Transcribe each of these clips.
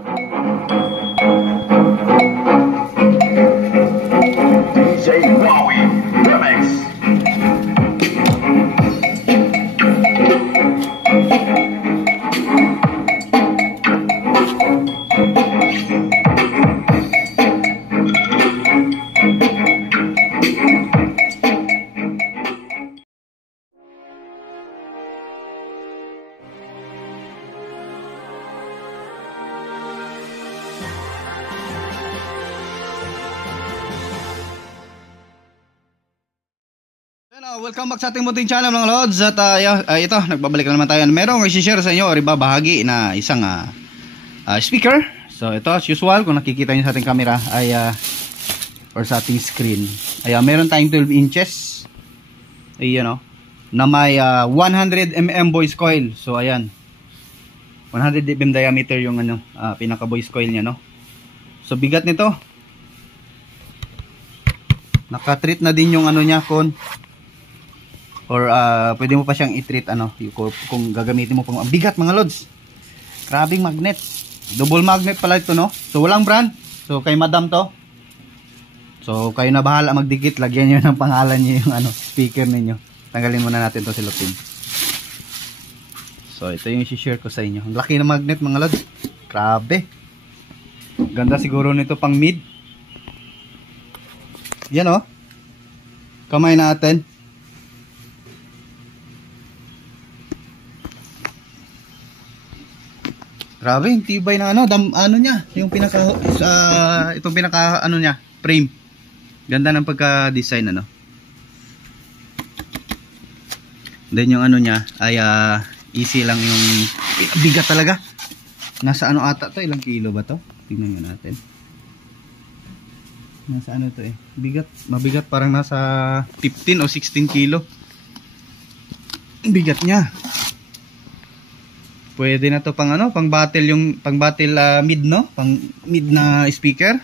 DJ Wowie Remix. Welcome back sa ating munting channel mga lods. At ito, nagbabalik na naman tayo. Merong i-share sa inyo o ibabahagi na isang speaker. So ito as usual, kung nakikita nyo sa ating camera ay or sa ating screen ay meron tayong 12 inches ayan na may 100mm voice coil. So ayan, 100mm diameter yung pinaka voice coil nya, no. So bigat nito, naka-treat na din yung nya kon, or pwede mo pa siyang i-treat kung gagamitin mo pang bigat mga lods. Grabing magnet, double magnet pala ito, no. So walang brand, so kay madam to. So kayo na bahala magdikit, lagyan niyo ng pangalan niyo yung speaker ninyo. Tanggalin muna natin to silupin. So ito yung i-share ko sa inyo. Ang laki ng magnet mga lods, grabe. Ganda siguro nito pang mid. Yan kamay natin. Grabe, yung tibay na niya, yung pinaka itong pinaka niya, frame. Ganda ng pagka-design Then yung niya ay easy lang, yung bigat talaga. Nasa ata to, ilang kilo ba to? Tingnan nga natin. Nasa to bigat, mabigat, parang nasa 15 o 16 kilo. Bigat niya. Pwede na to pang pang battle, yung pang battle mid, pang mid na speaker.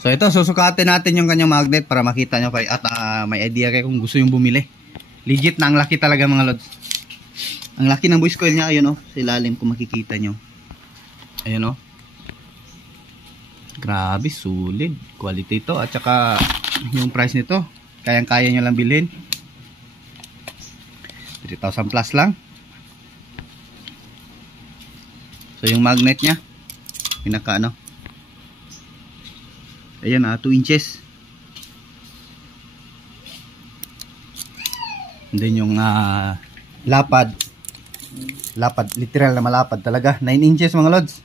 So ito, susukatin natin yung kanyang magnet para makita nyo at may idea kayo kung gusto yung bumili. Legit na, ang laki talaga mga lods. Ang laki ng voice coil niya, ayun sa ilalim kung makikita nyo. Ayun grabe, solid quality to, at saka yung price nito kayang-kaya nyo lang bilhin. 3,000 plus lang. So yung magnet nya pinaka ayan 2 inches. And then yung lapad, literal na malapad talaga, 9 inches mga lods.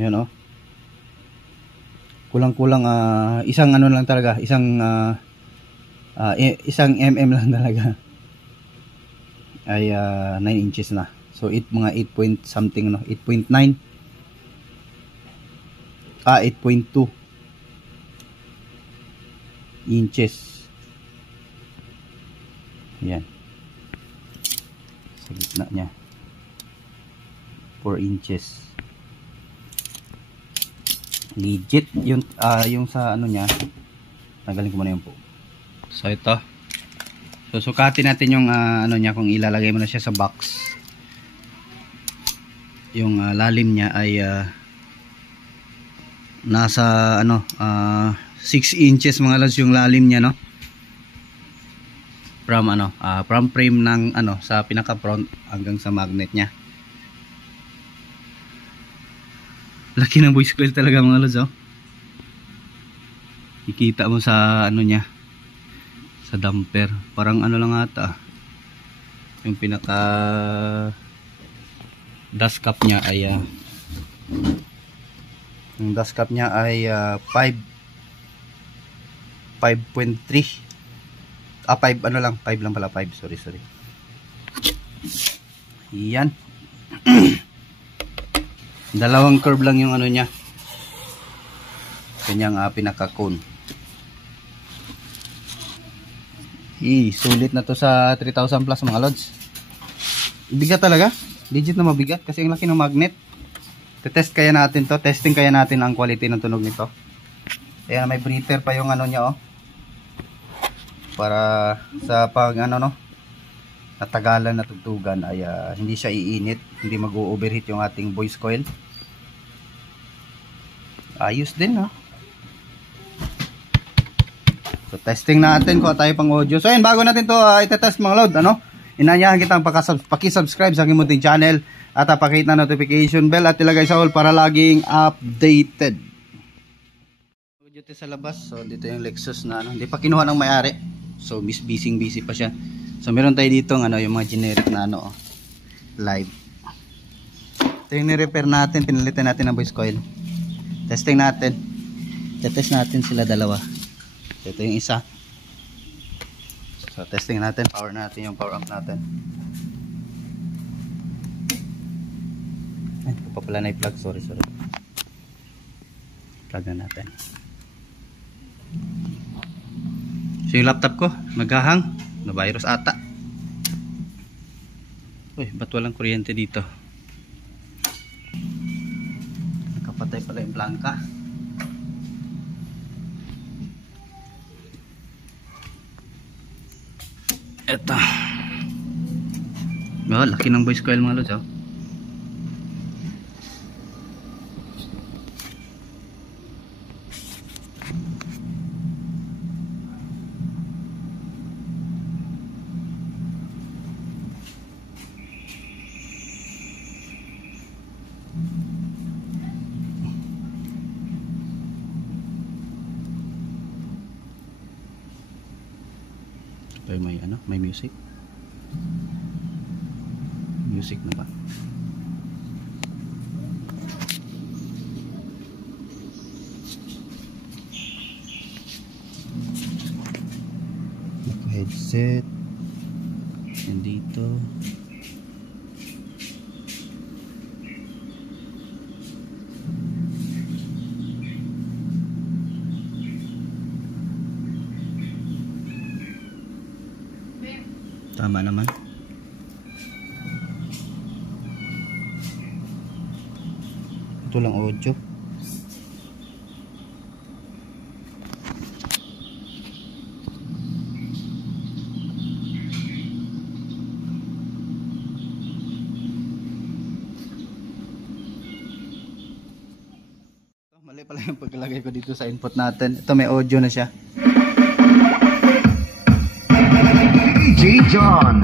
Ayan kulang-kulang isang lang talaga, isang mm lang talaga ay 9 inches na. So mga 8 point something 8.9 8.2 inches. Ayan, sa gitna nya 4 inches. Legit yung sa nya. Tanggalin ko muna yung po. So ito, susukatin natin yung nya, kung ilalagay mo na siya sa box. Yung lalim niya ay nasa 6 inches mga lods yung lalim niya, from frame ng sa pinaka front hanggang sa magnet niya. Laki ng voice coil talaga mga lods. Ikita mo sa niya, sa damper, parang lang ata yung pinaka dust cap niya ay yung dust cap niya ay 5.3 5 lang, 5 lang pala, 5, sorry. Yan. Dalawang curve lang yung niya, kanyang pinaka cone. Sulit na to sa 3,000 plus mga lods. Bigat talaga, legit na mabigat kasi ang laki ng magnet. Testing kaya natin ang quality ng tunog nito. Ayan, may breather pa yung niya para sa pag katagalan na tugtugan ay hindi siya iinit, hindi mag-overheat yung ating voice coil. Ayos din, no? So testing natin kung tayo pang audio. So ayun, bago natin to itetest mga load, ano? Inanyahan kitang paki-subscribe sa aking munting channel at pakihit na notification bell at ilagay sa all para laging updated. Audio sa labas. So dito yung Lexus na ano, hindi pa kinuha ng may-ari. So busy pa siya. So meron tayo dito ng ano, yung mga generic na ano, live. Ito yung ni-repair natin, pinalitan natin ng voice coil. Testing natin. Tetest natin sila dalawa. Ito yung isa. So testing natin, power natin yung power amp natin. Ay, ito pa pala na i-plug, sorry. Plug na natin. So yung laptop ko, naghahang, na virus ata. Uy, ba't walang kuryente dito? Nakapatay pala yung blanca. Eto. Oh, laki ng voice coil mga lods, oh. May ano, may music na ba? Headset nandito. Tama naman. Ito lang audio. Mali pala yung pagkalagay ko dito sa input natin. Ito may audio na siya. DJ John,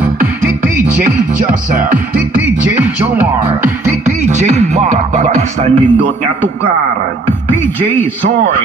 DJ Joseph, DJ Jomar, DJ Mark, basta nindot nga tukar, DJ Soy.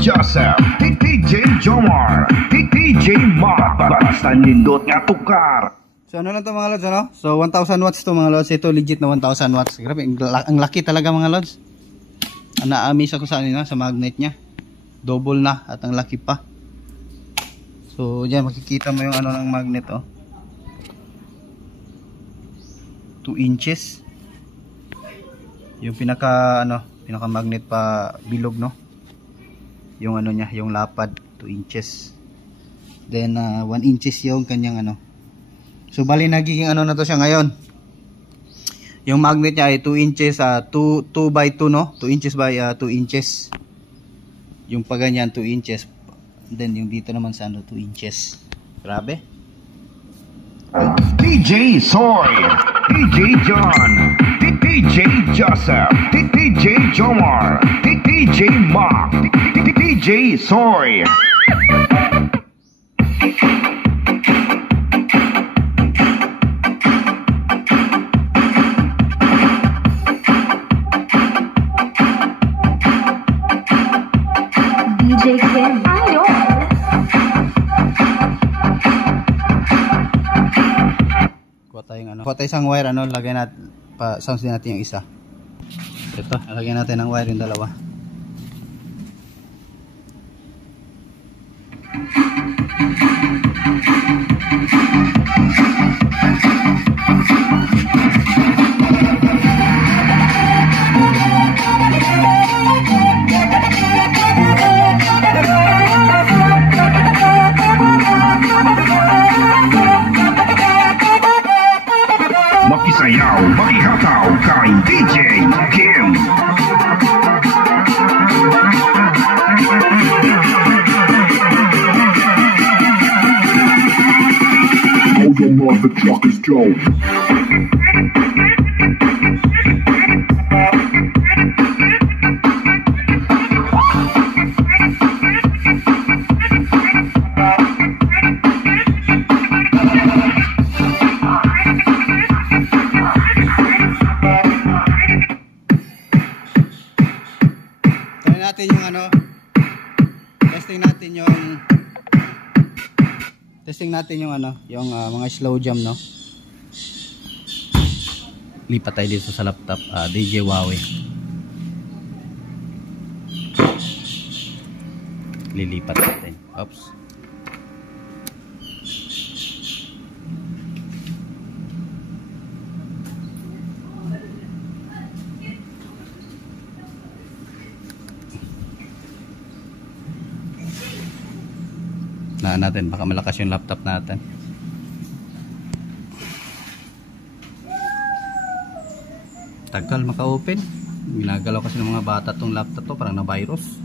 Joseph, DJ Jomar, DJ Mark, basta nindot nga tukar. So ano lang to mga lods, ano? So 1000 watts to mga lods. Ito legit na 1000 watts. Grabe, ang laki talaga mga lods. Na-amaze ako sa ano, sa magnet niya. Double na at ang laki pa. So diyan makikita mo yung ano ng magnet, oh. 2 inches. Yung pinaka magnet pa bilog, no? Yung ano niya, yung lapad 2 inches. Then 1 inches yung kanyang ano. So bali nagiging ano na to siya ngayon. Yung magnet niya ay 2 inches, 2 by 2, no? 2 inches by 2 inches. Yung pa ganyan 2 inches. Then yung dito naman sa ano 2 inches. Grabe. DJ Soy, DJ John, DJ Joseph, DJ Jomar, DJ Mark, DJ Soy. kuha tayo isang wire, ano, lagay natin, pa-sounds din natin yung isa. Ito, lagyan natin ng wire yung dalawa. Makisayaw, makihataw kay DJ Kim. Hold your mother truckers, Joe. Testing natin yung ano, yung mga slow jam, no. Lipat tayo dito sa laptop, DJ Huawei. Lilipat natin. Oops. Na natin, baka malakas yung laptop natin. Tagal maka-open. Ginagalaw kasi ng mga bata tong laptop to, parang na virus.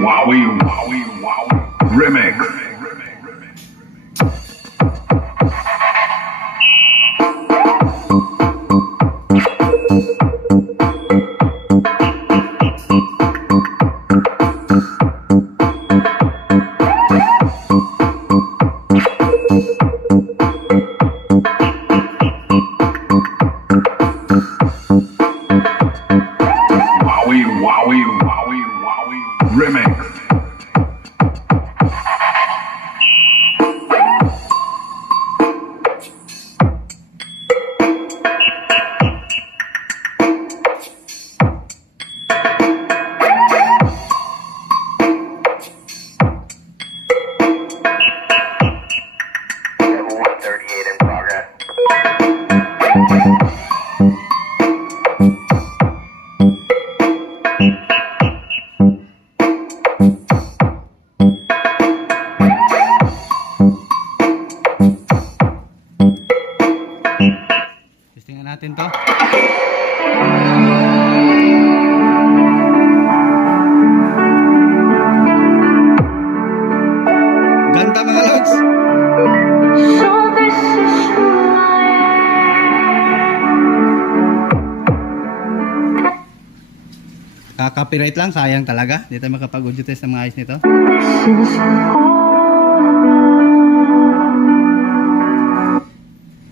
Wowie Remix. Testingan natin to. Ganda mga lods. Copyright lang, sayang talaga. Hindi tayo makapag-audio test ng mga ayos nito.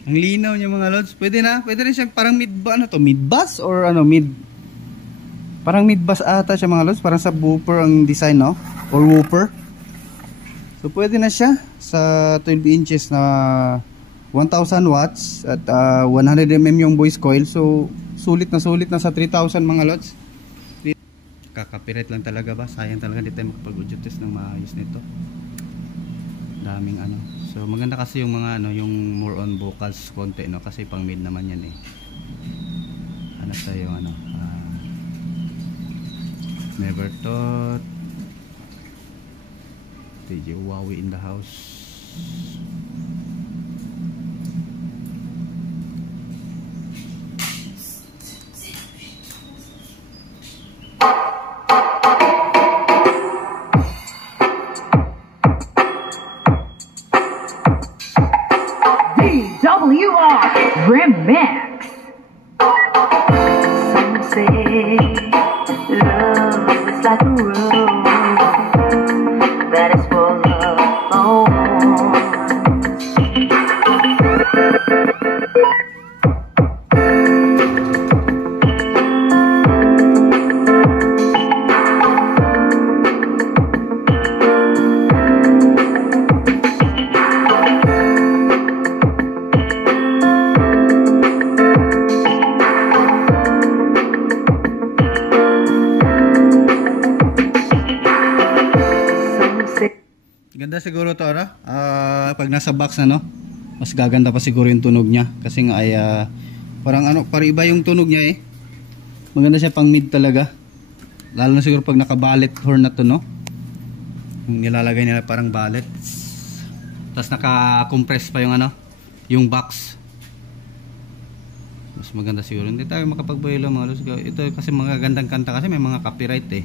Ang linaw niya mga lods. Pwede na siya parang ano to, mid bass or ano, parang mid bass ata siya mga lods, parang sa woofer ang design, no? Or woofer. So pwede na siya sa 12 inches na 1000 watts at 100 mm yung voice coil. So sulit na sa 3000 mga lods. Kaka-copyright lang talaga ba? Sayang talaga, di tayo makapag-audio test ng maayos nito. Daming ano. So maganda kasi yung mga ano, yung more on vocals konti, no, kasi pang mid naman yan eh. Ano tayo ano, Never Thought, DJ Huawei in the house. WR Remix. Some say love is like a rose. Maganda siguro to, ano? Pag nasa box na, no? Mas gaganda pa siguro yung tunog niya. Kasi nga ay, parang ano, parang iba yung tunog niya eh. Maganda siya pang mid talaga. Lalo na siguro pag naka-ballet horn na to, no? Yung nilalagay nila parang ballet. Tapos naka-compress pa yung ano, yung box. Mas maganda siguro. Hindi tayo makapagbaylo mga lods. Ito kasi mga gandang kanta kasi may mga copyright eh.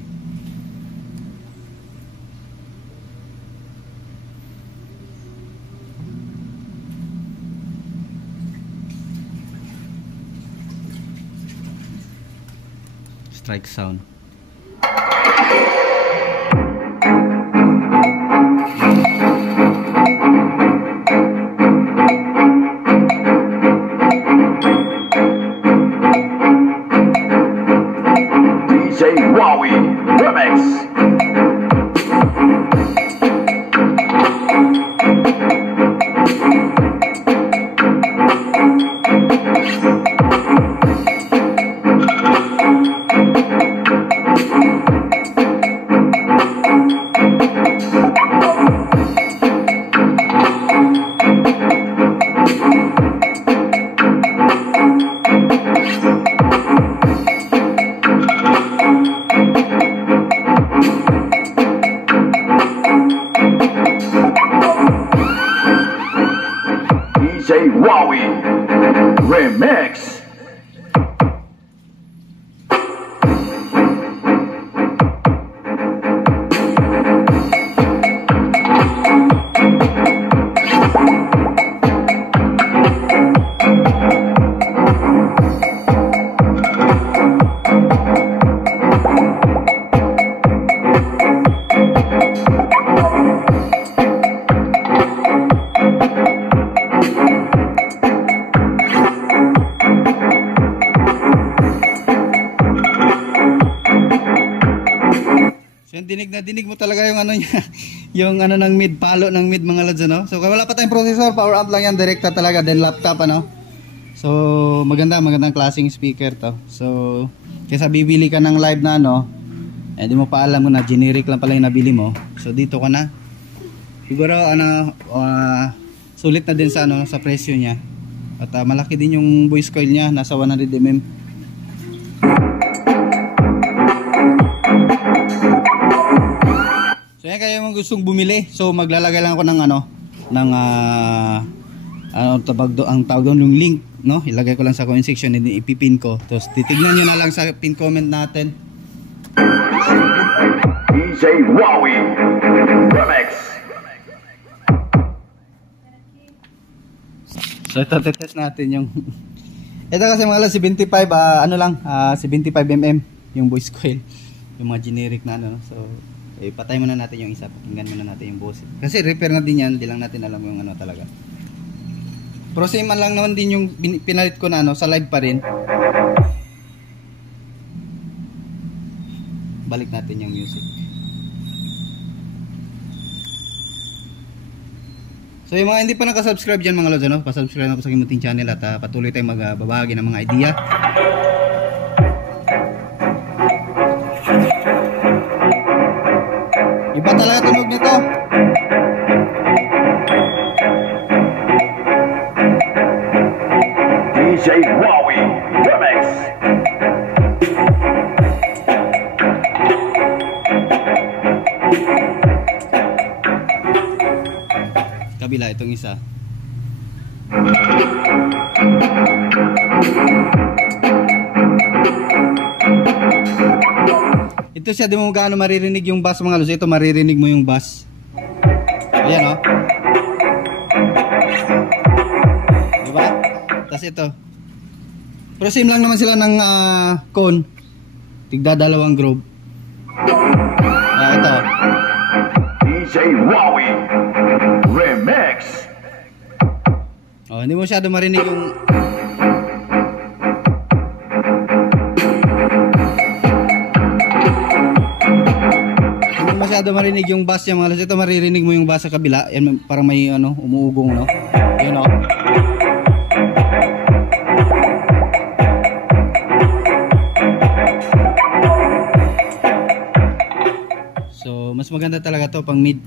Strike sound. DJ Wowie Remix. DJ Wowie Remix. So yung dinig mo talaga yung ano niya, yung ano ng mid, palo ng mid mga lods, ano. So wala pa tayong processor, power amp lang yan, direkta talaga, then laptop, ano. So magandang klaseng speaker to. So kaysa bibili ka ng live na ano, eh di mo pa alam mo na generic lang pala yung nabili mo. So dito ka na. Siguro ano, sulit na din sa ano, sa presyo niya. At malaki din yung voice coil niya, nasa 100mm. So yan, kaya mo gustong bumili. So maglalagay lang ako ng ano, ng ang tawag doon yung link, no? Ilagay ko lang sa comment section and ipipin ko. Tapos titignan niyo na lang sa pin comment natin. DJ Wowie Remix. So ito test natin yung ito kasi mga 75 ano lang 75mm yung voice coil, yung mga generic na ano. So patay muna natin yung isa, pakinggan muna natin yung boses. Kasi repair na din yan, hindi lang natin alam yung ano talaga. Pero same man lang naman din yung pinalit ko na ano, sa live pa rin. Balik natin yung music. So yung mga hindi pa nakasubscribe dyan mga lods, ano, pasubscribe na po sa aking munting channel at patuloy tayong magbabahagi ng mga idea. Iba talaga tunog nito. DJ Wowie Remix. Kabila itong isa. Ito siya, di mo gaano maririnig yung bass mga lods. Ito maririnig mo yung bass. Ayan, oh. Diba? Tapos ito. Pero same lang naman sila ng cone. Tigda dalawang groove. Ito. DJ Wowie Remix. Oh, hindi mo masyado marinig yung masyado marinig yung bass niya mga lods. Ito maririnig mo yung bass sa kabila. Yan, parang may ano, umuugong, no? Yun, oh. So mas maganda talaga to pang mid.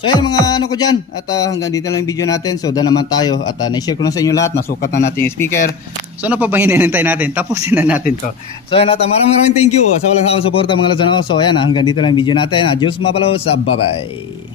So yan mga ano ko dyan. At hanggang dito lang yung video natin. So da naman tayo. At na-share ko na sa inyo lahat. Nasukat na natin yung speaker. So ano pa bang hinihintay natin? Tapusin na natin to. So yan at maraming thank you sa walang sakang suporta mga Lods. So ayan hanggang dito lang yung video natin. Adios mga palos. Bye bye.